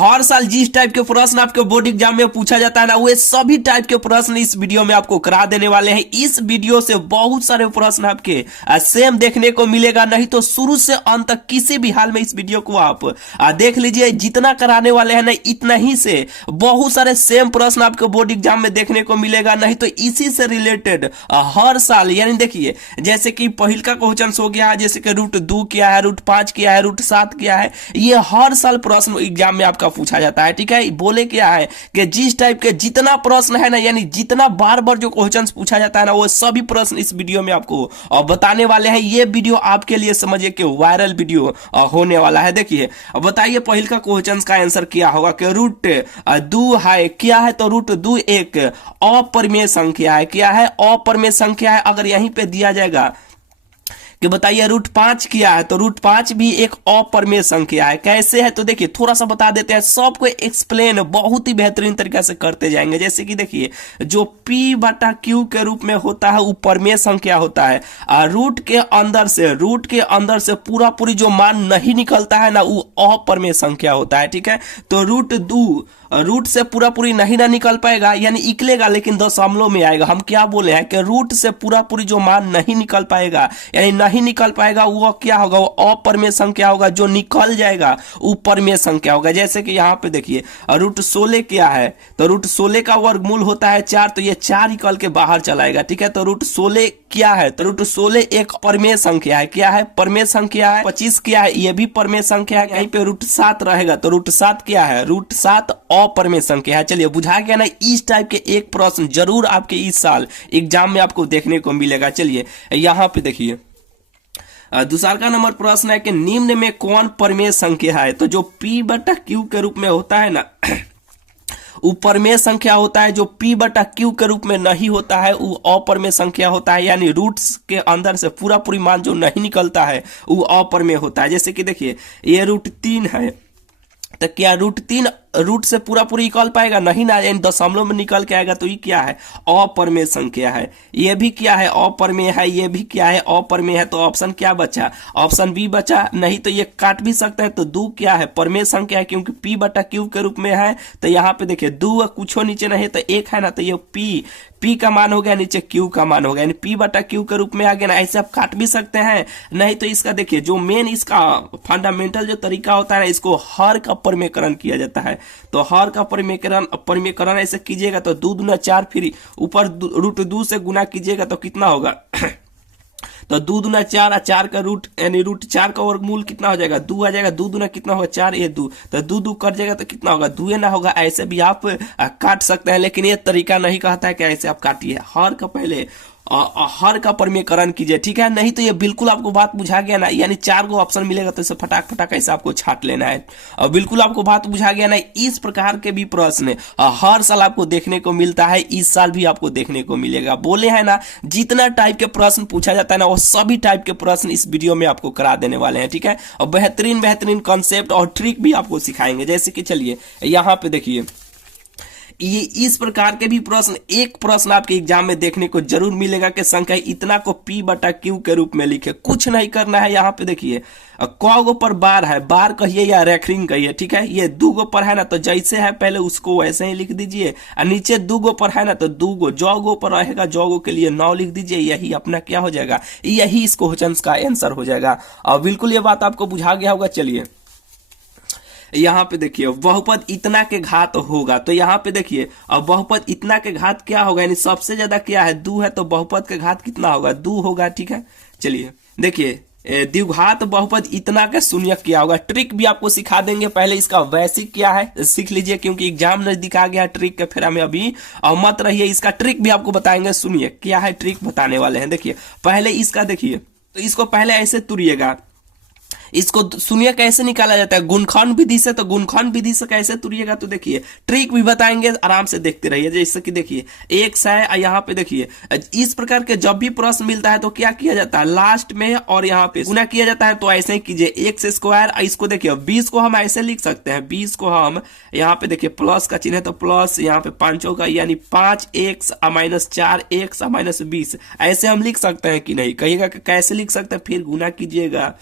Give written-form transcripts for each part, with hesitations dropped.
हर साल जिस टाइप के प्रश्न आपके बोर्ड एग्जाम में पूछा जाता है ना, वे सभी टाइप के प्रश्न इस वीडियो में आपको करा देने वाले हैं। इस वीडियो से बहुत सारे प्रश्न आपके सेम देखने को मिलेगा, नहीं तो शुरू से अंत तक किसी भी हाल में इस वीडियो को आप देख लीजिए। जितना कराने वाले हैं ना, इतना ही से बहुत सारे सेम प्रश्न आपके बोर्ड एग्जाम में देखने को मिलेगा, नहीं तो इसी से रिलेटेड हर साल, यानी देखिए जैसे कि पहिल का क्वेश्चन हो गया, जैसे कि √2 क्या है, √5 क्या है, √7 क्या है, ये हर साल प्रश्न एग्जाम में आपका पूछा जाता है। ठीक है, बोले क्या है कि जिस टाइप के जितना प्रश्न है ना, यानी जितना बार बार जो क्वेश्चन पूछा जाता है ना, वो सभी प्रश्न इस वीडियो में आपको बताने वाले हैं। ये वीडियो आपके लिए समझिए कि वायरल वीडियो होने वाला है। देखिए अब बताइए पहिल का क्वेश्चन का आंसर क्या होगा कि √2 है क्या है, तो √2 एक अपरिमेय संख्या है। क्या है? अपरिमेय संख्या है। अगर यहीं पे दिया जाएगा कि बताइए √5 क्या है, तो √5 भी एक अपरिमेय संख्या है। कैसे है? तो देखिए थोड़ा सा बता देते हैं, सबको एक्सप्लेन बहुत ही बेहतरीन तरीके से करते जाएंगे। जैसे कि देखिए जो P/Q के रूप में होता है वो परिमेय संख्या होता है, और रूट के अंदर से पूरा पूरी जो मान नहीं निकलता है ना, वो अपरिमेय संख्या होता है। ठीक है, तो रूट से पूरा पूरी नहीं ना निकल पाएगा, यानी निकलेगा लेकिन दशमलव में आएगा। हम क्या बोले हैं कि रूट से पूरा पूरी जो मान नहीं निकल पाएगा, यानी नहीं निकल पाएगा, वो क्या होगा? वो अपरिमेय संख्या होगा। जो निकल जाएगा वो परिमेय संख्या होगा। जैसे कि यहाँ पे देखिए √16 क्या है, तो √16 का वर्गमूल होता है 4, तो ये 4 निकल के बाहर चलाएगा। ठीक है, तो √16 क्या है, तो √16 एक परिमेय संख्या है। क्या है? परिमेय संख्या है। 25 क्या है? ये भी परिमेय संख्या है। कहीं पे √7 रहेगा, तो √7 क्या है? √7 अपरिमेय संख्या है। चलिए बुझा गया ना। इस टाइप के एक प्रश्न जरूर आपके इस साल एग्जाम में आपको देखने को मिलेगा। चलिए यहाँ पे देखिए दूसरा का नंबर प्रश्न है कि निम्न में कौन परिमेय संख्या है, तो जो P/Q के रूप में होता है ना वो परिमेय संख्या होता है। जो P/Q के रूप में नहीं होता है वो अपरिमेय संख्या होता है, यानी रूट्स के अंदर से पूरा पूरी मान जो नहीं निकलता है वो अपरिमेय होता है। जैसे कि देखिए ये √3 है, तो क्या √3 रूट से पूरा पूरी निकल पाएगा? नहीं ना, यानी दशमलव में निकल के आएगा, तो ये क्या है? अपरिमेय संख्या है। ये भी क्या है? अपरिमेय है। ये भी क्या है? अपरिमेय है। तो ऑप्शन क्या बचा? ऑप्शन बी बचा। नहीं तो ये काट भी सकते हैं। तो 2 क्या है? परिमेय संख्या है, क्योंकि P/Q के रूप में है। तो यहाँ पे देखिए 2 कुछ नीचे नहीं, तो 1 है ना, तो ये P का मान हो गया, नीचे Q का मान हो गया, यानी P/Q के रूप में आ गया ना। ऐसे आप काट भी सकते हैं। नहीं तो इसका देखिए जो मेन इसका फंडामेंटल जो तरीका होता है ना, इसको हर का परिमेयकरण किया जाता है। तो हर का परिमेयकरण ऐसे कीजिएगा तो 2 दूना 4, फिर ऊपर √2 से गुना कीजिएगा तो कितना होगा? तो 2 दूना 4, 4 का रूट यानी √4 का वर्गमूल कितना हो जाएगा? 2 आ जाएगा। 2 दूना कितना होगा? 4, ये 2, तो 2 कट जाएगा तो कितना होगा? 2 ना होगा। ऐसे भी आप काट सकते हैं, लेकिन ये तरीका नहीं कहता है कि ऐसे आप काटिए। हर का पहले हर का परिमेयकरण कीजिए। ठीक है, नहीं तो ये बिल्कुल आपको बात बुझा गया ना, यानी 4 गो ऑप्शन मिलेगा तो इसे फटाक फटाक ऐसे आपको छाट लेना है। और बिल्कुल आपको बात बुझा गया ना। इस प्रकार के भी प्रश्न हर साल आपको देखने को मिलता है, इस साल भी आपको देखने को मिलेगा। बोले हैं ना, जितना टाइप के प्रश्न पूछा जाता है ना, वो सभी टाइप के प्रश्न इस वीडियो में आपको करा देने वाले हैं। ठीक है, और बेहतरीन कॉन्सेप्ट और ट्रिक भी आपको सिखाएंगे। जैसे कि चलिए यहाँ पे देखिए ये इस प्रकार के भी प्रश्न, एक प्रश्न आपके एग्जाम में देखने को जरूर मिलेगा कि संख्या इतना को P/Q के रूप में लिखे। कुछ नहीं करना है। यहाँ पे देखिए क गो पर बार है, बार कहिए या रेखरिंग कहिए। ठीक है, ये 2 गो पर है ना, तो जैसे है पहले उसको वैसे ही लिख दीजिए। और नीचे 2 गो पर है ना, तो 2 गो जौ गो पर रहेगा, जौ गो के लिए 9 लिख दीजिए। यही अपना क्या हो जाएगा? यही इस क्वेश्चन का आंसर हो जाएगा। और बिल्कुल ये बात आपको बुझा गया होगा। चलिए यहाँ पे देखिए बहुपद इतना के घात होगा, तो यहाँ पे देखिए अब बहुपद इतना के घात क्या होगा, यानी सबसे ज्यादा क्या है? 2 है, तो बहुपद के घात कितना होगा? 2 होगा। ठीक है, चलिए देखिए द्विघात बहुपद इतना का शून्यक क्या होगा? ट्रिक भी आपको सिखा देंगे। पहले इसका बेसिक क्या है सीख लीजिए, क्योंकि एग्जाम नजदीक आ गया। ट्रिक के फेरा में अभी मत रहिए, इसका ट्रिक भी आपको बताएंगे। सुनिए क्या है ट्रिक बताने वाले हैं। देखिए पहले इसका देखिए, तो इसको पहले ऐसे तुरिएगा। इसको सुनिए कैसे निकाला जाता है गुणनखंड विधि से। तो गुणनखंड विधि से कैसे तुरिएगा, तो देखिए ट्रिक भी बताएंगे, आराम से देखते रहिए। जैसे कि देखिए 1 है, यहाँ पे देखिए इस प्रकार के जब भी प्रश्न मिलता है तो क्या किया जाता है? लास्ट में और यहाँ पे गुना किया जाता है। तो ऐसे ही कीजिए, x²। इसको देखिए 20 को हम ऐसे लिख सकते हैं। 20 को हम यहाँ पे देखिए प्लस का चिन्ह है, तो प्लस यहाँ पे 5 होगा, यानी 5x - 4x - 20 ऐसे हम लिख सकते हैं कि नहीं? कहिएगा कि कैसे लिख सकते हैं, फिर गुना कीजिएगा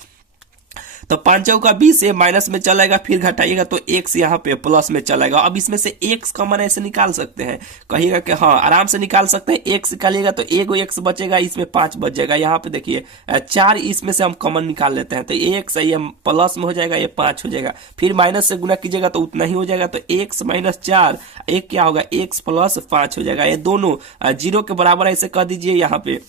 तो 5 का 20 ये माइनस में चलेगा, फिर घटाइएगा तो x यहाँ पे प्लस में चलेगा। अब इसमें से x कॉमन ऐसे निकाल सकते हैं, कहिएगा कि हाँ आराम से निकाल सकते हैं। x निकालिएगा तो एगो x बचेगा, इसमें 5 बच जाएगा। यहाँ पे देखिए 4 इसमें से हम कॉमन निकाल लेते हैं, तो x ये प्लस में हो जाएगा, ये 5 हो जाएगा। फिर माइनस से गुना कीजिएगा तो उतना ही हो जाएगा, तो x माइनस 4 एक क्या होगा, x प्लस 5 हो जाएगा। ये दोनों 0 के बराबर ऐसे कर दीजिए। यहाँ पे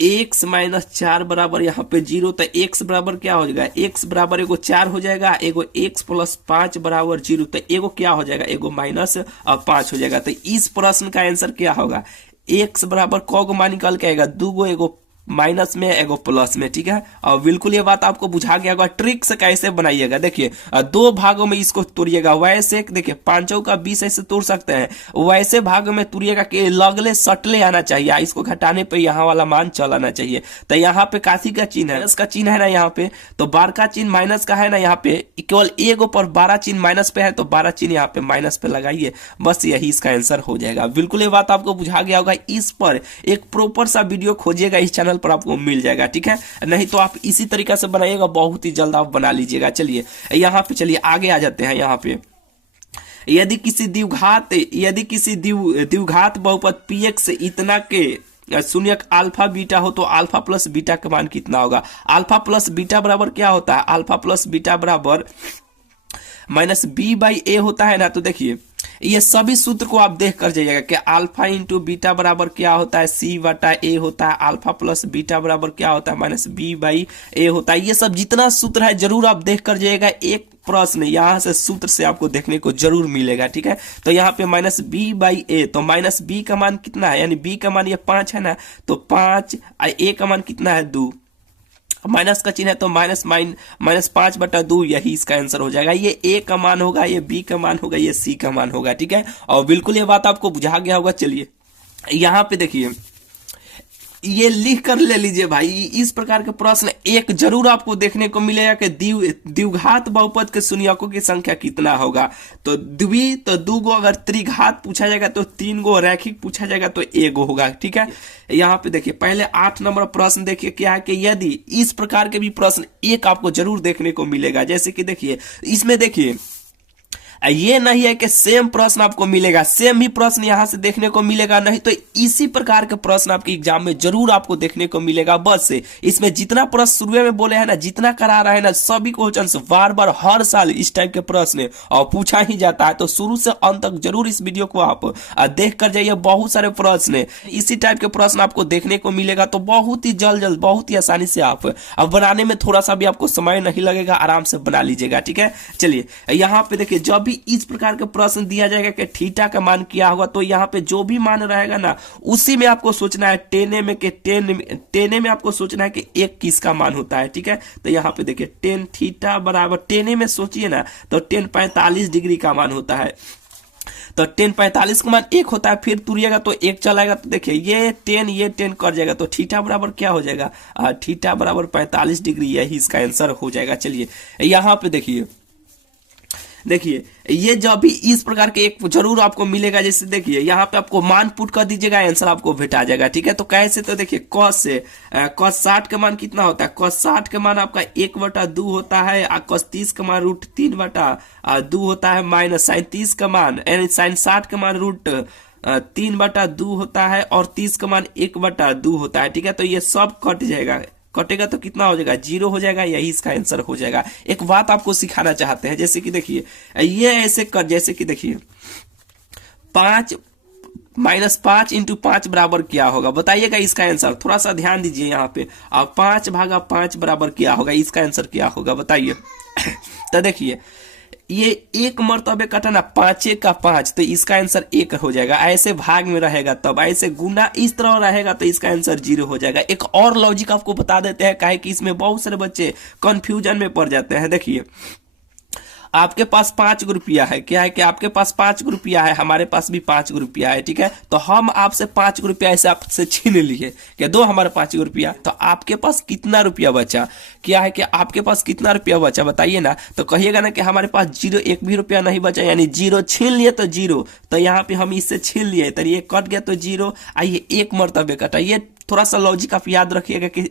x माइनस 4 बराबर यहाँ पे 0, तो x बराबर क्या हो जाएगा, x बराबर एगो 4 हो जाएगा, एगो x प्लस 5 बराबर 0, तो एगो क्या हो जाएगा, एगो माइनस 5 हो जाएगा। तो इस प्रश्न का आंसर क्या होगा, x बराबर कौ मान निकल के आएगा, 2 गो, एगो माइनस में एगो प्लस में। ठीक है, और बिल्कुल ये बात आपको बुझा गया होगा। ट्रिक से कैसे बनाइएगा, देखिए 2 भागों में इसको तोड़िएगा। वैसे देखिए 5 का 20 ऐसे तोड़ सकते हैं, वैसे भागों में तोड़िएगा कि लगले सटले आना चाहिए, इसको घटाने पे यहाँ वाला मान चल आना चाहिए। तो यहाँ पे काफी का चिन्ह है, इसका चिन्ह है ना यहाँ पे, तो 12 का चिन्ह माइनस का है ना यहाँ पे, केवल एगो पर 12 चिन्ह माइनस पे है, तो 12 चिन्ह यहाँ पे माइनस पे लगाइए, बस यही इसका आंसर हो जाएगा। बिल्कुल ये बात आपको बुझा गया होगा। इस पर एक प्रॉपर सा वीडियो खोजिएगा, इस चैनल पर आपको मिल जाएगा। ठीक है, नहीं तो आप इसी तरीका से बनाइएगा, बहुत ही जल्द आप बना लीजिएगा। चलिए यहाँ पे चलिए आगे आ जाते हैं। यहाँ पे यदि किसी द्विघात बहुपद px से इतना के शून्यक अल्फा बीटा हो, तो अल्फा प्लस बीटा का मान कितना होगा। अल्फा प्लस बीटा बराबर क्या होता है, अल्फा प्लस बीटा बराबर माइनस बी बाई ए होता है ना। तो देखिए ये सभी सूत्र को आप देख कर जाइएगा कि अल्फा इंटू बीटा बराबर क्या होता है, सी बटा ए होता है, अल्फा प्लस बीटा बराबर क्या होता है, माइनस बी बाई ए होता है। ये सब जितना सूत्र है जरूर आप देख कर जाइएगा, एक प्रश्न यहाँ से सूत्र से आपको देखने को जरूर मिलेगा। ठीक है, तो यहाँ पे माइनस बी बाई ए, तो माइनस बी का मान कितना है, यानी बी का मान ये 5 है ना, तो 5, ए का मान कितना है 2, माइनस का चिन्ह है तो माइनस 5/2, यही इसका आंसर हो जाएगा। ये ए का मान होगा, ये बी का मान होगा, ये सी का मान होगा। ठीक है, और बिल्कुल ये बात आपको बुझा गया होगा। चलिए यहाँ पे देखिए, ये लिख कर ले लीजिए भाई, इस प्रकार के प्रश्न एक जरूर आपको देखने को मिलेगा कि द्विघात बहुपद के शून्यकों की संख्या कितना होगा। तो तो 2 गो, अगर त्रिघात पूछा जाएगा तो 3 गो, रैखिक पूछा जाएगा तो 1 गो होगा। ठीक है, यहाँ पे देखिए पहले 8 नंबर प्रश्न देखिए क्या है कि यदि इस प्रकार के भी प्रश्न एक आपको जरूर देखने को मिलेगा। जैसे कि देखिए इसमें देखिए ये नहीं है कि सेम प्रश्न आपको मिलेगा, सेम ही प्रश्न यहां से देखने को मिलेगा, नहीं तो इसी प्रकार के प्रश्न आपके एग्जाम में जरूर आपको देखने को मिलेगा। बस इसमें जितना प्रश्न शुरू में बोले हैं ना, जितना करा रहे हैं ना, सभी क्वेश्चन बार बार हर साल इस टाइप के प्रश्न और पूछा ही जाता है। तो शुरू से अंत तक जरूर इस वीडियो को आप देख कर जाइए, बहुत सारे प्रश्न इसी टाइप के प्रश्न आपको देखने को मिलेगा। तो बहुत ही जल्द बहुत ही आसानी से आप बनाने में थोड़ा सा भी आपको समय नहीं लगेगा, आराम से बना लीजिएगा। ठीक है, चलिए यहाँ पे देखिए जब भी इस प्रकार के प्रश्न दिया जाएगा कि थीटा का मान क्या होगा, तो यहाँ पे जो भी मान रहेगा ना, उसी में आपको सोचना है टेन ए में आपको सोचना है कि एक किसका मान होता है। ठीक है, तो यहाँ पे देखिए टेन थीटा बराबर टेन ए में सोचिए ना, तो टेन 45 डिग्री का मान होता है। तो टेन 45 का मान 1 होता है, फिर तुरिएगा तो 1 चलाएगा, तो देखिए ये 10 कर जाएगा, तो थीटा बराबर क्या हो जाएगा, थीटा बराबर 45 डिग्री, यही इसका आंसर हो जाएगा। चलिए यहाँ पे देखिए ये जब भी इस प्रकार के एक जरूर आपको मिलेगा। जैसे देखिए यहाँ पे आपको मान पुट कर दीजिएगा, आंसर आपको भेटा जाएगा। ठीक है, तो कैसे, तो देखिए cos 60 का मान कितना होता है, cos 60 का मान आपका 1/2 होता है, और cos 30 का मान √3/2 होता है, माइनस sin 30 का मान, यानी sin 60 का मान √3/2 होता है, और 30 का मान 1/2 होता है। ठीक है, तो ये सब कटेगा तो कितना हो जाएगा, 0 हो जाएगा, यही इसका आंसर हो जाएगा। एक बात आपको सिखाना चाहते हैं, जैसे कि देखिए ये ऐसे कर, जैसे कि देखिए 5 - 5 × 5 बराबर क्या होगा, बताइएगा इसका आंसर। थोड़ा सा ध्यान दीजिए यहाँ पे, अब 5/5 बराबर क्या होगा, इसका आंसर क्या होगा बताइए। तो देखिए ये एक मर्तबे कटा ना, 5 का 5, तो इसका आंसर 1 हो जाएगा। ऐसे भाग में रहेगा तब, ऐसे गुना इस तरह रहेगा तो इसका आंसर 0 हो जाएगा। एक और लॉजिक आपको बता देते हैं, काहे कि इसमें बहुत सारे बच्चे कंफ्यूजन में पड़ जाते हैं। देखिए आपके पास 5 रुपया है, क्या है कि आपके पास 5 रुपया है, हमारे पास भी 5 रुपया है। ठीक है, तो हम आपसे 5 रुपया ऐसे आपसे छीन लिए कि दो हमारे 5 रुपया, तो आपके पास कितना रुपया बचा, क्या है कि आपके पास कितना रुपया बचा बताइए ना। तो कहिएगा ना कि हमारे पास 0, 1 भी रुपया नहीं बचा, यानी 0 छीन लिए तो 0, तो यहाँ पे हम इससे छीन लिए तो ये कट गया तो 0, आइए 1 मरतबे कटा, ये थोड़ा सा लॉजिक आप याद रखिएगा कि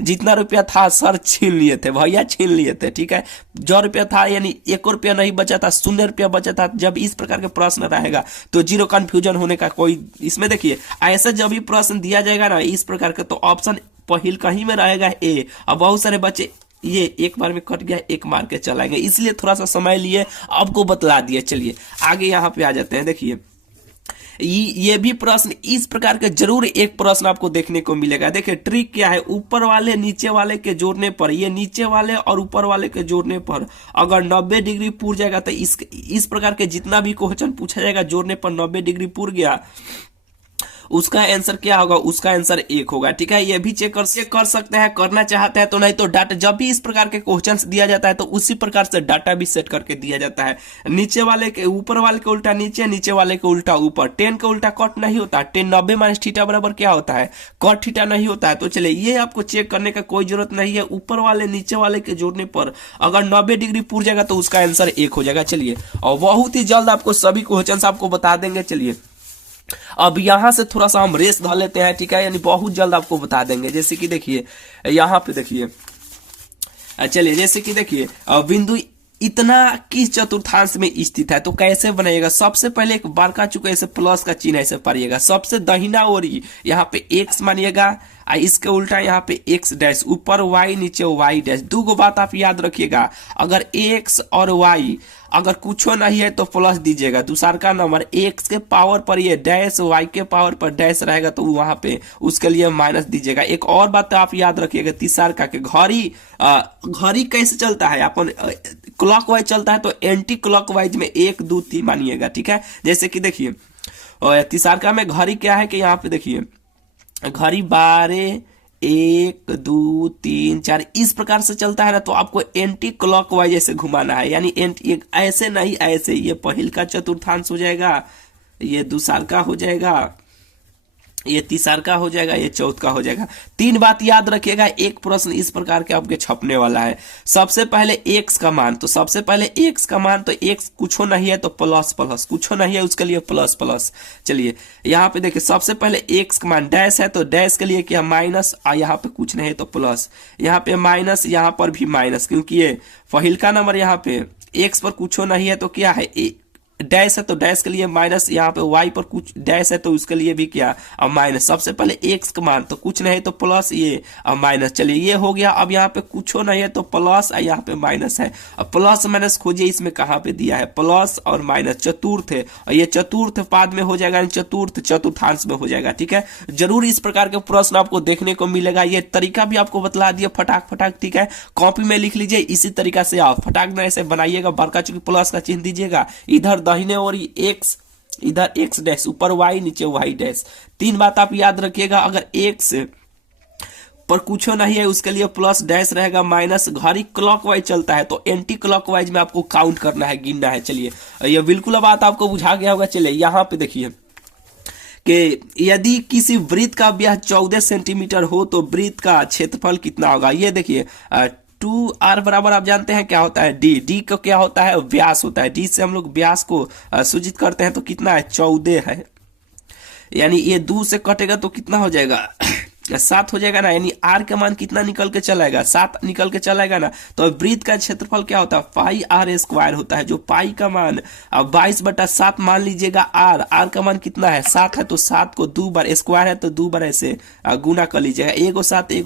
जितना रुपया था सर छीन लिए थे, भैया छीन लिए थे, ठीक है। जो रुपया था यानी 1 रुपया नहीं बचा था, 0 रुपया बचा था। जब इस प्रकार के प्रश्न रहेगा तो जीरो कंफ्यूजन होने का कोई, इसमें देखिए ऐसा जब भी प्रश्न दिया जाएगा ना इस प्रकार का, तो ऑप्शन पहिल कहीं में रहेगा ए। अब बहुत सारे बच्चे ये एक बार में कट गया, एक मार के चलाएंगे, इसलिए थोड़ा सा समय लिए आपको बतला दिया। चलिए आगे यहाँ पे आ जाते हैं। देखिए ये भी प्रश्न इस प्रकार के जरूर एक प्रश्न आपको देखने को मिलेगा। देखिए ट्रिक क्या है, ऊपर वाले नीचे वाले के जोड़ने पर, ये नीचे वाले और ऊपर वाले के जोड़ने पर अगर 90 डिग्री पूर जाएगा तो इस प्रकार के जितना भी क्वेश्चन पूछा जाएगा जोड़ने पर 90 डिग्री पूर गया, उसका आंसर क्या होगा, उसका आंसर 1 होगा, ठीक है। ये भी चेक कर सकते हैं, करना चाहते हैं तो। नहीं तो डाटा जब भी इस प्रकार के क्वेश्चंस दिया जाता है तो उसी प्रकार से डाटा भी सेट करके दिया जाता है। नीचे वाले के ऊपर वाले के उल्टा नीचे, नीचे वाले के उल्टा ऊपर। 10 के उल्टा कट नहीं होता, 10 90 माइनस थीटा बराबर क्या होता है, कट थीटा नहीं होता है। तो चलिए ये आपको चेक करने का कोई जरूरत नहीं है। ऊपर वाले नीचे वाले के जोड़ने पर अगर 90 डिग्री पूर जाएगा तो उसका आंसर 1 हो जाएगा। चलिए और बहुत ही जल्द आपको सभी क्वेश्चंस आपको बता देंगे। चलिए अब यहां से थोड़ा सा हम रेस धर लेते हैं, ठीक है, यानी बहुत जल्द आपको बता देंगे। जैसे कि देखिए यहां पे देखिए, चलिए जैसे कि देखिए बिंदु इतना किस चतुर्थांश में स्थित है, तो कैसे बनाइएगा। सबसे पहले एक बार का चुका ऐसे प्लस का चिन्ह ऐसे पारिएगा। सबसे दाहिना ओर यहाँ पे x मानिएगा, इसके उल्टा यहाँ पे x डैश, ऊपर y नीचे y डैश। दो गो बात आप याद रखिएगा, अगर x और y अगर कुछ नहीं है तो प्लस दीजिएगा। दूसरा का नंबर x के पावर पर ये डैश, y के पावर पर डैश रहेगा तो वहां पे उसके लिए माइनस दीजिएगा। एक और बात आप याद रखिएगा, तीसरा का के घड़ी कैसे चलता है, अपन क्लॉकवाइज चलता है तो एंटी क्लॉकवाइज में 1 2 3 मानिएगा, ठीक है। जैसे कि देखिए तीसरा में घड़ी क्या है कि यहाँ पे देखिए घड़ी 12 1 2 3 4 इस प्रकार से चलता है ना, तो आपको एंटी क्लॉकवाइज ऐसे घुमाना है, यानी ऐसे नहीं ऐसे। ये पहिल का चतुर्थांश हो जाएगा, ये दूसरा का हो जाएगा, ये तीसरा का हो जाएगा, ये चौथ का हो जाएगा। 3 बात याद रखिएगा। एक प्रश्न इस प्रकार के आपके छपने वाला है। सबसे पहले x का मान, तो सबसे पहले x का मान, तो x कुछ नहीं है तो प्लस प्लस, कुछ नहीं है उसके लिए प्लस प्लस। चलिए यहाँ पे देखिए सबसे पहले x का मान डैश है तो डैश के लिए क्या माइनस, और यहाँ पे कुछ नहीं है तो प्लस, यहाँ पे माइनस, यहाँ पर भी माइनस, क्योंकि ये पहिल का नंबर यहाँ पे x पर कुछ नहीं है तो क्या है डैश है तो डैश के लिए माइनस, यहाँ पे y पर कुछ डैश है तो उसके लिए भी क्या अब माइनस। सबसे पहले x का मान तो कुछ नहीं तो प्लस, ये अब माइनस। चलिए ये हो गया। अब यहाँ पे कुछ नहीं है तो प्लस, यहाँ पे माइनस है। अब प्लस माइनस खोजिए, इसमें कहाँ पे दिया है प्लस और माइनस, चतुर्थ है, और ये चतुर्थ पाद में हो जाएगा, चतुर्थ चतुर्थांश में हो जाएगा, ठीक है। जरूर इस प्रकार के प्रश्न आपको देखने को मिलेगा। ये तरीका भी आपको बतला दिया फटाक फटाक, ठीक है। कॉपी में लिख लीजिए, इसी तरीका से आप फटाक ऐसे बनाइएगा। बड़का चूंकि प्लस का चिन्ह दीजिएगा, इधर दाहिने और x, इधर x डैश, ऊपर y नीचे y डैश। 3 बात आप याद रखिएगा, अगर x पर कुछ नहीं है उसके लिए प्लस डैश रहेगा, माइनस। घड़ी क्लॉकवाइज चलता है तो एंटी क्लॉकवाइज में आपको काउंट करना है, गिनना है। चलिए ये बिल्कुल बात आपको बुझा गया होगा। चलिए यहाँ पे देखिए कि यदि किसी वृत्त का व्यास 14 सेंटीमीटर हो तो वृत्त का क्षेत्रफल कितना होगा। ये देखिए 2r बराबर आप जानते हैं क्या होता है, डी को क्या होता है, व्यास होता है। डी से हम लोग व्यास को सूचित करते हैं तो कितना है 14 है, यानी ये 2 से कटेगा तो कितना हो जाएगा 7 हो जाएगा ना, यानी r का मान कितना निकल के चलाएगा 7 निकल के चलाएगा ना। तो वृत्त का क्षेत्रफल क्या होता है पाई r स्क्वायर होता है, जो पाई का मान 22/7 मान लीजिएगा। r का मान कितना है 7 है तो 7 को 2 बार, स्क्वायर है तो 2 बार ऐसे गुना कर लीजिएगा। एगो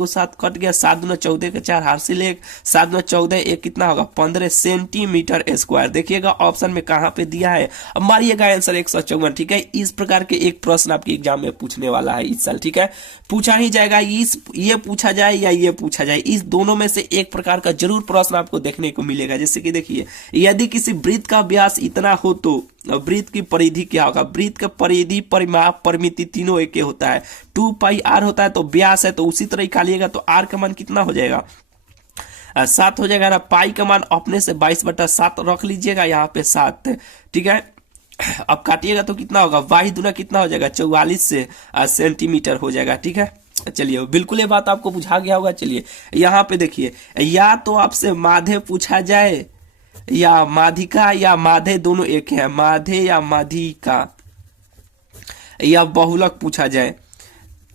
7 कट गया, 7 दूना 14 के 4 हासिल 1, 7 दूना 14 1 कितना होगा 15 सेंटीमीटर स्क्वायर। देखिएगा ऑप्शन में कहाँ पे दिया है, अब मारिएगा आंसर 154, ठीक है। इस प्रकार के एक प्रश्न आपके एग्जाम में पूछने वाला है इस साल, ठीक है। पूछा ही जाएगा, ये पूछा जाए या ये पूछा जाए, इस दोनों में से एक प्रकार का जरूर प्रश्न आपको देखने को मिलेगा। जैसे कि देखिए यदि किसी वृत्त का व्यास इतना हो तो वृत्त की परिधि क्या होगा। वृत्त का परिधि, परिमाप, परिमिति तीनों एक होता है। 2 पाई r होता है तो व्यास है तो उसी तरह निकालिएगा तो r का मान कितना हो जाएगा 7 हो जाएगा ना। पाई का मान अपने से 22/7 रख लीजिएगा, यहाँ पे 7, ठीक है। अब काटिएगा तो कितना होगा, y दूना कितना हो जाएगा 44 सेंटीमीटर हो जाएगा, ठीक है। चलिए बिल्कुल ये बात आपको बुझा गया होगा। चलिए यहाँ पे देखिए, या तो आपसे माधे पूछा जाए या माधिका या माधे, दोनों एक है, माधे या माधिका, या बहुलक पूछा जाए,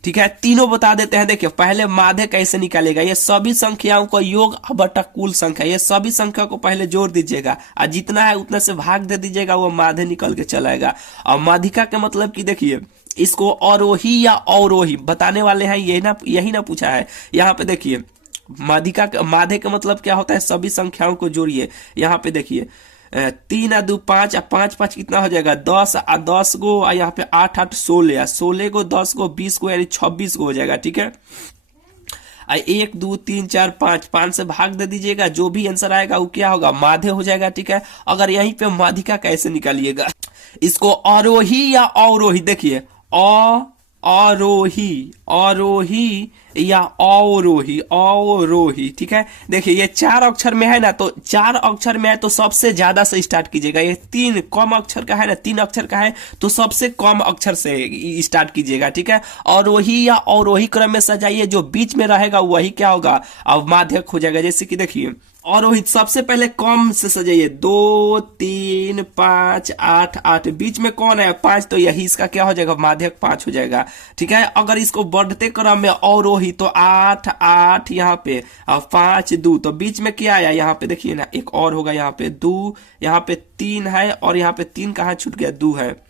ठीक है, तीनों बता देते हैं। देखिए पहले माध्य कैसे निकालेगा, ये सभी संख्याओं का योग बटा कुल संख्या, ये सभी संख्या को पहले जोड़ दीजिएगा और जितना है उतना से भाग दे दीजिएगा, वो माध्य निकल के चलाएगा। और माध्यिका के मतलब कि देखिए इसको अवरोही या अवरोही बताने वाले हैं, यही ना पूछा है। यहाँ पे देखिए माध्य का मतलब क्या होता है, सभी संख्याओं को जोड़िए। यहाँ पे देखिए 3 आ 2 5 आ 5 5 कितना हो जाएगा 10 आ 10 गो, आ यहाँ पे 8 8 16 16 गो 10 गो 20 गो यानी 26 गो हो जाएगा। ठीक है, 1 2 3 4 5 से भाग दे दीजिएगा, जो भी आंसर आएगा वो क्या होगा, माध्य हो जाएगा। ठीक है, अगर यहीं पे माध्यिका कैसे निकालिएगा, इसको आरोही या अवरोही, देखिए आरोही या अवरोही। ठीक है, देखिए ये 4 अक्षर में है ना, तो 4 अक्षर में है तो सबसे ज्यादा से स्टार्ट कीजिएगा। ये 3 कम अक्षर का है ना, 3 अक्षर का है तो सबसे कम अक्षर से स्टार्ट कीजिएगा। ठीक है, आरोही या अवरोही क्रम में सजाइए, जो बीच में रहेगा वही क्या होगा, अब माध्यक हो जाएगा। जैसे कि देखिए आरोही सबसे पहले कम से सजाइए, 2 3 5 8 8, बीच में कौन है 5, तो यही इसका क्या हो जाएगा, माध्यक 5 हो जाएगा। ठीक है, अगर इसको बढ़ते क्रम में अवरोही तो 8 8 यहाँ पे 5 2, तो बीच में क्या आया, यहाँ पे देखिए ना एक और होगा, यहाँ पे 2, यहाँ पे 3 है और यहाँ पे 3 कहाँ छूट गया, 2 है,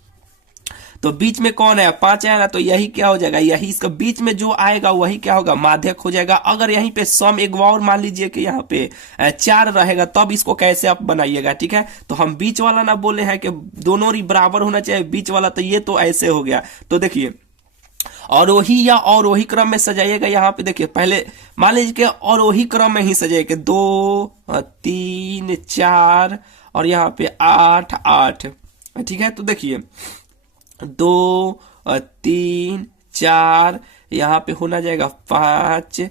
तो बीच में कौन है 5 है ना, तो यही क्या हो जाएगा, यही इसका बीच में जो आएगा वही क्या होगा, माध्यक हो जाएगा। अगर यहीं पे सम एक और मान लीजिए कि यहाँ पे 4 रहेगा, तब इसको कैसे आप बनाइएगा। ठीक है, तो हम बीच वाला ना बोले हैं कि दोनों ही बराबर होना चाहिए बीच वाला, तो ये तो ऐसे हो गया। तो देखिए आरोही या अवरोही क्रम में सजाइएगा। यहाँ पे देखिए पहले मान लीजिए कि आरोही क्रम में ही सजाइएगा, 2 3 4 और यहाँ पे 8 8। ठीक है, तो देखिए 2 3 4 यहाँ पे होना जाएगा 5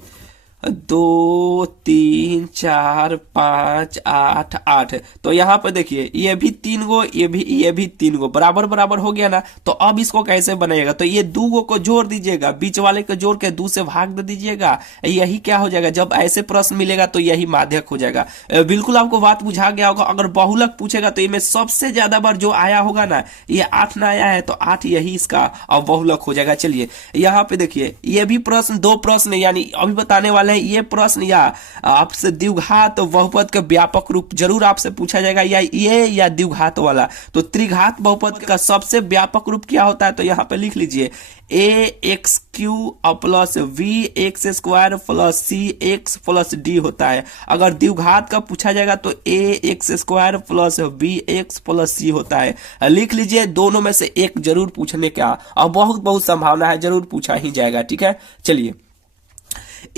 2 3 4 5 8 8। तो यहाँ पे देखिए ये भी 3 गो, ये भी 3 गो बराबर बराबर हो गया ना। तो अब इसको कैसे बनाइएगा, तो ये 2 गो को जोड़ दीजिएगा, बीच वाले को जोड़ के 2 से भाग दे दीजिएगा, यही क्या हो जाएगा, जब ऐसे प्रश्न मिलेगा तो यही माध्यक हो जाएगा। बिल्कुल आपको बात बुझा गया होगा। अगर बहुलक पूछेगा तो इनमें सबसे ज्यादा बार जो आया होगा ना, ये 8 ना आया है तो 8 यही इसका अब बहुलक हो जाएगा। चलिए यहाँ पे देखिए ये भी प्रश्न 2 प्रश्न यानी अभी बताने वाले ये प्रश्न या आपसे द्विघात बहुपद के व्यापक रूप जरूर आपसे पूछा जाएगा, या द्विघात वाला। तो त्रिघात बहुपद का सबसे व्यापक रूप क्या होता है, तो यहाँ पे लिख लीजिए ax³ plus vx² plus cx plus d होता है। अगर द्विघात का पूछा जाएगा तो ax² plus bx plus c होता है। लिख लीजिए, दोनों में से एक जरूर पूछने का और बहुत संभावना है, जरूर पूछा ही जाएगा। ठीक है, चलिए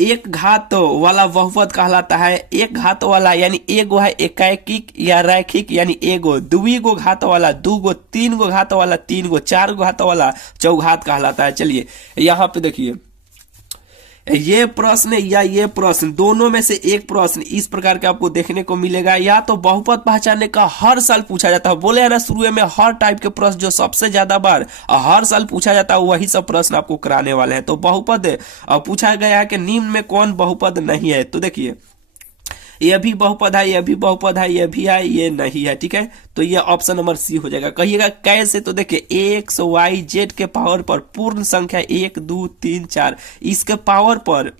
एक घात वाला बहुपद कहलाता है, एक घात वाला यानी एगो है एकैकिक या रैखिक यानी एगो, द्विगो घात वाला 2 गो, 3 गो घात वाला 3 गो, 4 गो घात वाला चौघात कहलाता है। चलिए यहाँ पे देखिए ये प्रश्न या ये प्रश्न दोनों में से एक प्रश्न इस प्रकार का आपको देखने को मिलेगा। या तो बहुपद पहचानने का हर साल पूछा जाता है, बोले है ना शुरू में हर टाइप के प्रश्न जो सबसे ज्यादा बार हर साल पूछा जाता है वही सब प्रश्न आपको कराने वाले हैं। तो बहुपद पूछा गया है कि निम्न में कौन बहुपद नहीं है, तो देखिए ये भी बहुपद है, ये भी बहुपद है, ये भी है, ये नहीं है। ठीक है, तो ये ऑप्शन नंबर सी हो जाएगा। कहिएगा कैसे, तो देखिए एक्स वाई जेड के पावर पर पूर्ण संख्या 1 2 3 4 इसके पावर पर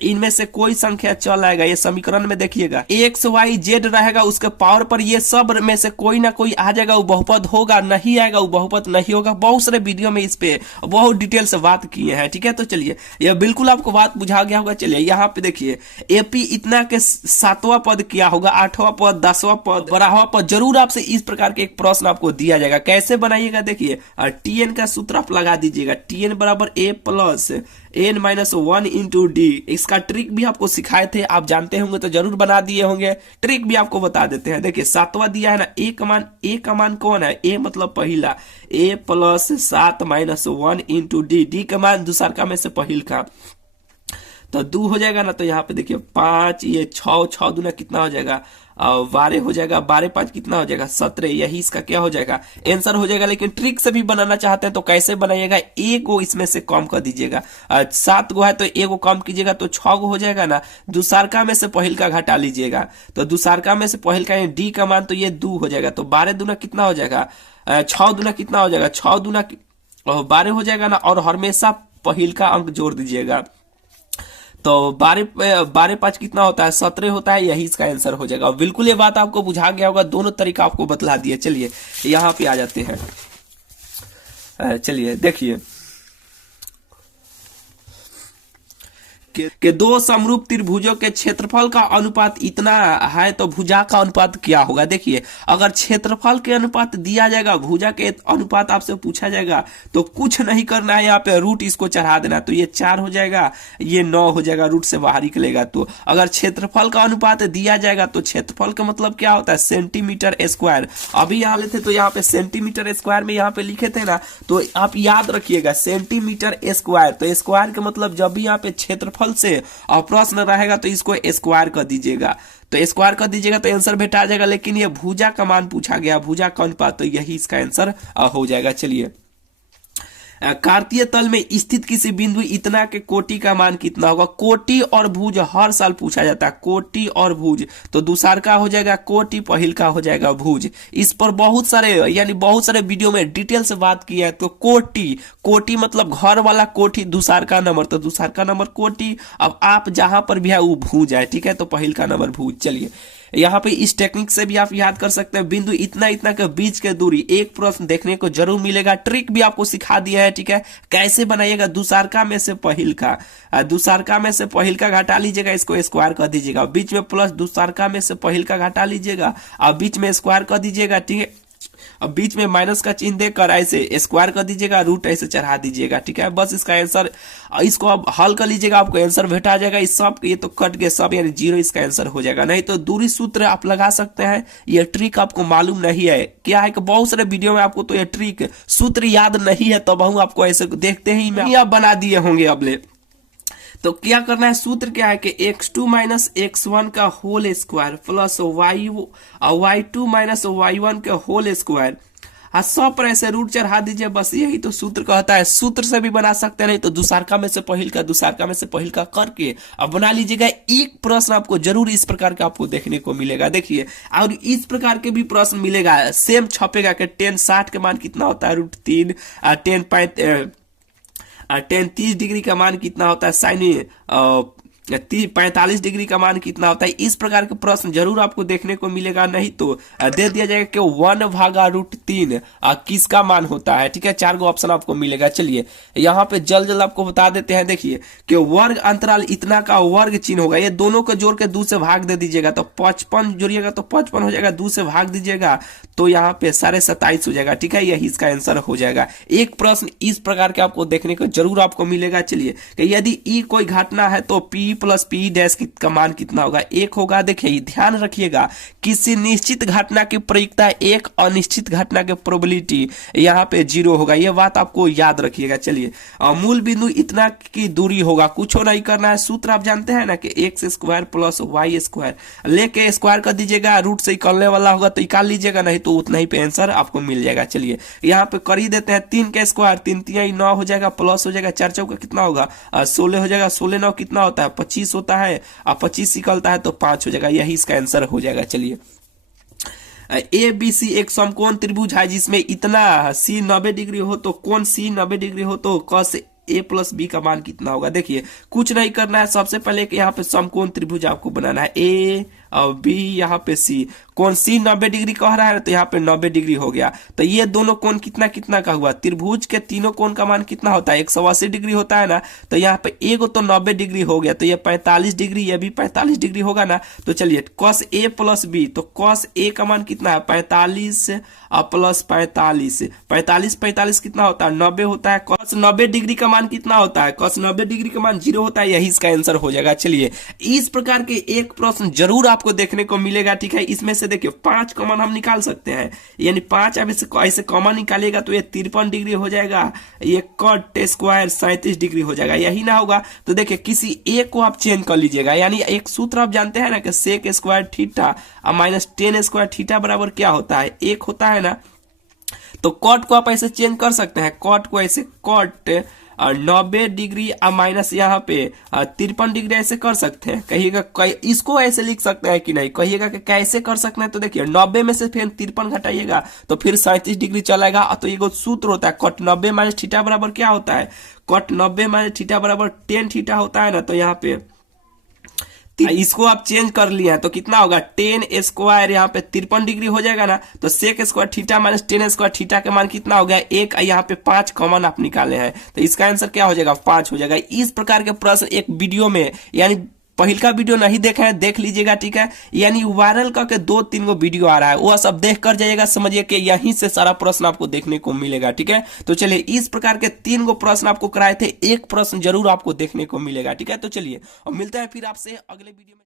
इनमें से कोई संख्या चल आएगा। ये समीकरण में देखिएगा एक्स वाई जेड रहेगा, उसके पावर पर ये सब में से कोई ना कोई आ जाएगा, वो बहुपद होगा, नहीं आएगा वो बहुपद नहीं होगा। बहुत सारे वीडियो में इस पे बहुत डिटेल से बात किए हैं। ठीक है, तो चलिए ये बिल्कुल आपको बात बुझा गया होगा। चलिए यहाँ पे देखिए एपी इतना के 7वां पद क्या होगा, 8वां पद, 10वां पद, 12वां पद, जरूर आपसे इस प्रकार के एक प्रश्न आपको दिया जाएगा। कैसे बनाइएगा, देखिए टीएन का सूत्र आप लगा दीजिएगा, टीएन बराबर A plus n minus 1 into D. इसका ट्रिक भी आपको सिखाए थे, आप जानते होंगे तो जरूर बना दिए होंगे, ट्रिक भी आपको बता देते हैं। देखिए 7वां दिया है ना, ए का मान कौन है, ए मतलब पहिला, A plus 7 minus 1 into D, D का मान दूसरका में से पहिल का, तो 2 हो जाएगा ना। तो यहाँ पे देखिए 5, ये 6 दूना कितना हो जाएगा 12 हो जाएगा, 12 5 कितना हो जाएगा 17, यही इसका क्या हो जाएगा आंसर हो जाएगा। लेकिन ट्रिक से भी बनाना चाहते हैं तो कैसे बनाइएगा, एक गो इसमें से कम कर दीजिएगा, 7 गो है तो एक गो कम कीजिएगा तो 6 गो हो जाएगा ना। दूसरका में से पहिल का घटा लीजिएगा, तो दूसरका में से पहिल का डी का मान तो ये 2 हो जाएगा, तो 12 दूना कितना हो जाएगा 6 दूना कितना हो जाएगा 6 दूना 12 हो जाएगा ना। और हमेशा पहिल का अंक जोड़ दीजिएगा। तो 12 5 कितना होता है, 17 होता है, यही इसका आंसर हो जाएगा। बिल्कुल ये बात आपको बुझा गया होगा, दोनों तरीका आपको बतला दिया। चलिए यहाँ पे आ जाते हैं। चलिए देखिए कि दो समरूप त्रिभुजों के क्षेत्रफल का अनुपात इतना है तो भुजा का अनुपात क्या होगा। देखिए अगर क्षेत्रफल के अनुपात दिया जाएगा, भुजा के अनुपात आपसे पूछा जाएगा, तो कुछ नहीं करना है, यहाँ पे रूट इसको चढ़ा देना, तो ये 4 हो जाएगा, ये 9 हो जाएगा, रूट से बाहर निकलेगा। तो अगर क्षेत्रफल का अनुपात दिया जाएगा तो क्षेत्रफल का मतलब क्या होता है, सेंटीमीटर स्क्वायर। अभी यहाँ लेते तो यहाँ पे सेंटीमीटर स्क्वायर में यहाँ पे लिखे थे ना, तो आप याद रखिएगा सेंटीमीटर स्क्वायर। तो स्क्वायर का मतलब जब भी यहाँ पे क्षेत्रफल से प्रश्न रहेगा तो इसको स्क्वायर कर दीजिएगा, तो स्क्वायर कर दीजिएगा तो आंसर भेटा जाएगा। लेकिन ये भुजा का मान पूछा गया, भुजा का अनुपात, तो यही इसका आंसर हो जाएगा। चलिए कार्तीय तल में स्थित किसी बिंदु इतना के कोटि का मान कितना होगा। कोटि और भुज हर साल पूछा जाता है, कोटि और भुज, तो दूसर का हो जाएगा कोटि, पहिल का हो जाएगा भुज। इस पर बहुत सारे वीडियो में डिटेल से बात की है। तो कोटि मतलब घर वाला कोठी, दूसर का नंबर, तो दूसर का नंबर कोटि। अब आप जहां पर भी है वो भुज है, ठीक है, तो पहिल का नंबर भुज। चलिए यहाँ पे इस टेक्निक से भी आप याद कर सकते हैं, बिंदु इतना इतना के बीच के दूरी। एक प्रश्न देखने को जरूर मिलेगा, ट्रिक भी आपको सिखा दिया है, ठीक है, कैसे बनाइएगा। दूसरका में से पहिल का, दूसरका में से पहिल का घटा लीजिएगा, इसको स्क्वायर कर दीजिएगा, बीच में प्लस दूसरका में से पहिल का घटा लीजिएगा और बीच में स्क्वायर कर दीजिएगा, ठीक है। अब बीच में माइनस का चिन्ह देकर ऐसे स्क्वायर कर दीजिएगा, रूट ऐसे चढ़ा दीजिएगा, ठीक है। बस इसका आंसर, इसको अब हल कर लीजिएगा, आपको आंसर भेटा जाएगा। इस सब ये तो कट गए सब, यानी 0 इसका आंसर हो जाएगा। नहीं तो दूरी सूत्र आप लगा सकते हैं, ये ट्रिक आपको मालूम नहीं है क्या है कि बहुत सारे वीडियो में आपको तो ये ट्रिक सूत्र याद नहीं है, तब हम आपको ऐसे देखते ही में आप बना दिए होंगे अबले। तो क्या करना है, सूत्र क्या है कि x2 माइनस x1 का whole square plus y2 minus y1 का होल स्क्वायर, सब पर ऐसे रूट चढ़ा दीजिए। बस यही तो सूत्र कहता है। सूत्र से भी बना सकते हैं, नहीं तो दूसरका में से पहिल का, दूसरका में से पहिल का करके अब बना लीजिएगा। एक प्रश्न आपको जरूर इस प्रकार का आपको देखने को मिलेगा। देखिए और इस प्रकार के भी प्रश्न मिलेगा, सेम छपेगा कि tan 60 का मान कितना होता है, √3, tan 30 डिग्री का मान कितना होता है, साइन 45 डिग्री का मान कितना होता है। इस प्रकार के प्रश्न जरूर आपको देखने को मिलेगा। नहीं तो दे दिया जाएगा कि 1/√3 किसका मान होता है, ठीक है। 4 गो ऑप्शन आपको मिलेगा। चलिए यहाँ पे जल्द आपको बता देते हैं। देखिए कि वर्ग अंतराल इतना का वर्ग चिन्ह होगा, ये दोनों को जोड़ के 2 से भाग दे दीजिएगा, तो 55 जोड़िएगा तो 55 हो जाएगा, 2 से भाग दीजिएगा तो यहाँ पे 27.5 हो जाएगा, ठीक है। यही इसका आंसर हो जाएगा। एक प्रश्न इस प्रकार के आपको देखने को जरूर आपको मिलेगा। चलिए कि यदि ई कोई घटना है तो पी प्लस पी डैश का मान कितना होगा, 1 होगा। देखिए ध्यान रखिएगा, किसी निश्चित घटना की प्रयुक्ता 1, अनिश्चित घटना की प्रोबेबिलिटी यहाँ पे 0 होगा, यह बात आपको याद रखिएगा। चलिए मूल बिंदु इतना की दूरी होगा, कुछ नहीं करना है। सूत्र आप जानते हैं ना कि x² प्लस y² लेके स्क्वायर कर दीजिएगा, रूट से निकलने वाला होगा तो निकाल लीजिएगा, नहीं तो उतना ही पे आंसर आपको मिल जाएगा। चलिए यहाँ पे कर ही देते हैं, 3 का स्क्वायर 3 3 9 हो जाएगा, प्लस हो जाएगा 4 चौका कितना होगा 16 हो जाएगा, 16 9 कितना होता है 25 होता है, और 25 निकलता है तो 5 हो जाएगा, यही इसका आंसर हो जाएगा। चलिए ABC एक समकोण त्रिभुज है जिसमें इतना C 90 डिग्री हो तो कोण C 90 डिग्री हो तो cos A प्लस B का मान कितना होगा। देखिए कुछ नहीं करना है, सबसे पहले कि यहाँ पे समकोण त्रिभुज आपको बनाना है, A और B यहाँ पे C, कोण C 90 डिग्री कह रहा है तो यहाँ पे 90 डिग्री हो गया। तो ये दोनों कोण कितना कितना का हुआ, त्रिभुज के तीनों कोण का मान कितना होता है 180 डिग्री होता है ना, तो यहाँ पे एक तो 90 डिग्री हो गया, तो ये 45 डिग्री, ये भी 45 डिग्री होगा ना। तो चलिए cos A प्लस B, तो cos A का मान कितना है 45 प्लस 45, 45 कितना होता है 90 होता है। cos 90 डिग्री का मान कितना होता है, cos 90 डिग्री का मान 0 होता है, यही इसका आंसर हो जाएगा। चलिए इस प्रकार के एक प्रश्न जरूर आपको देखने को मिलेगा, ठीक है। इसमें से देखिए 5 कॉमन हम निकाल सकते हैं, यानी 5 अब ऐसे कॉमन निकालेगा तो ये 53 डिग्री हो जाएगा, ये cot स्क्वायर 37 डिग्री हो जाएगा, यही ना होगा। तो देखिए किसी एक को आप चेंज कर लीजिएगा, यानी एक सूत्र आप जानते हैं ना कि sec square theta minus tan square theta बराबर क्या होता है 1 होता है ना। तो cot को आप ऐसे चेंज कर सकते हैं, cot को ऐसे cot 90 डिग्री माइनस यहाँ पे 53 डिग्री ऐसे कर सकते हैं? कहिएगा इसको ऐसे लिख सकते हैं कि नहीं? कहिएगा कि कैसे कर सकते हैं? तो देखिए 90 में से फिर 53 घटाइएगा तो फिर 37 डिग्री चलेगा। तो ये सूत्र होता है कॉट 90 माइनस थीटा बराबर क्या होता है? कॉट 90 माइनस थीटा बराबर tan थीटा होता है ना। तो यहाँ पे इसको आप चेंज कर लिया तो कितना होगा? tan स्क्वायर यहाँ पे 53 डिग्री हो जाएगा ना। तो sec square theta minus tan square theta के मान कितना हो गया? 1। यहाँ पे 5 कॉमन आप निकाले हैं तो इसका आंसर क्या हो जाएगा? 5 हो जाएगा। इस प्रकार के प्रश्न एक वीडियो में, यानी पहिल का वीडियो नहीं देखा है देख लीजिएगा, ठीक है। यानी वायरल करके 2-3 गो वीडियो आ रहा है, वो सब देख कर जाइएगा, समझिए कि यहीं से सारा प्रश्न आपको देखने को मिलेगा, ठीक है। तो चलिए इस प्रकार के 3 गो प्रश्न आपको कराए थे, एक प्रश्न जरूर आपको देखने को मिलेगा, ठीक है। तो चलिए और मिलते हैं फिर आपसे अगले वीडियो में।